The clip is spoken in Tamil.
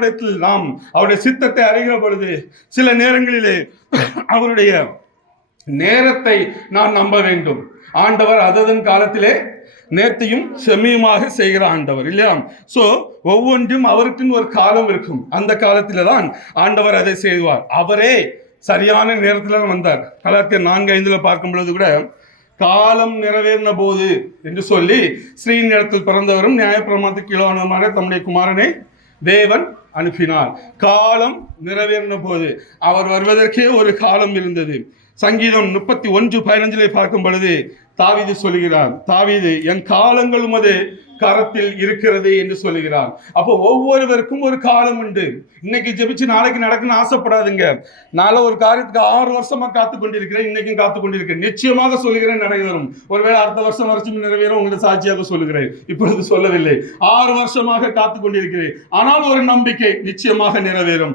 தேவனிடத்தில் நாம் அவருடைய சித்தத்தை அறிகிற பொழுது சில நேரங்களிலே அவருடைய நேரத்தை நான் நம்ப வேண்டும். ஆண்டவர் அதன் காலத்திலே நேர்த்தியும் செம்மியுமாக செய்கிற ஆண்டவர் இல்லையா? சோ ஒவ்வொன்றும் அவருக்குன்னு ஒரு காலம் இருக்கும். அந்த காலத்தில தான் ஆண்டவர் அதை செய்வார். அவரே சரியான நேரத்தில் வந்தார். கலாத்தியர் 4:5 பார்க்கும் பொழுது கூட காலம் நிறைவேறின போது என்று சொல்லி ஸ்ரீயின் இடத்தில் பிறந்தவரும் நியாயப்பிரமாணத்துக்கு கீழானவருமான தம்முடைய குமாரனை தேவன் அனுப்பினார். காலம் நிறைவேறின போது அவர் வருவதற்கே ஒரு காலம் இருந்தது. சங்கீதம் 31:15 பார்க்கும் பொழுது தாவீது சொல்லுகிறார், தாவீது என் காலங்கள் உமது கரத்தில் இருக்கிறது என்று சொல்லுகிறார். அப்போ ஒவ்வொருவருக்கும் ஒரு காலம் உண்டு. இன்னைக்கு ஜெபிச்சு நாளைக்கு நடக்குன்னு ஆசைப்படாதுங்க. நாளை ஒரு காரியத்துக்கு 6 வருஷமா காத்து கொண்டிருக்கிறேன், இன்னைக்கும் காத்து கொண்டிருக்கிறேன், நிச்சயமாக சொல்லுகிறேன் நிறைவேறும். ஒருவேளை அடுத்த வருஷம் வரைக்கும் நிறைவேறும், உங்களுக்கு சாட்சியாக சொல்லுகிறேன். இப்பொழுது சொல்லவில்லை, 6 வருஷமாக காத்து கொண்டிருக்கிறேன், ஆனால் ஒரு நம்பிக்கை நிச்சயமாக நிறைவேறும்.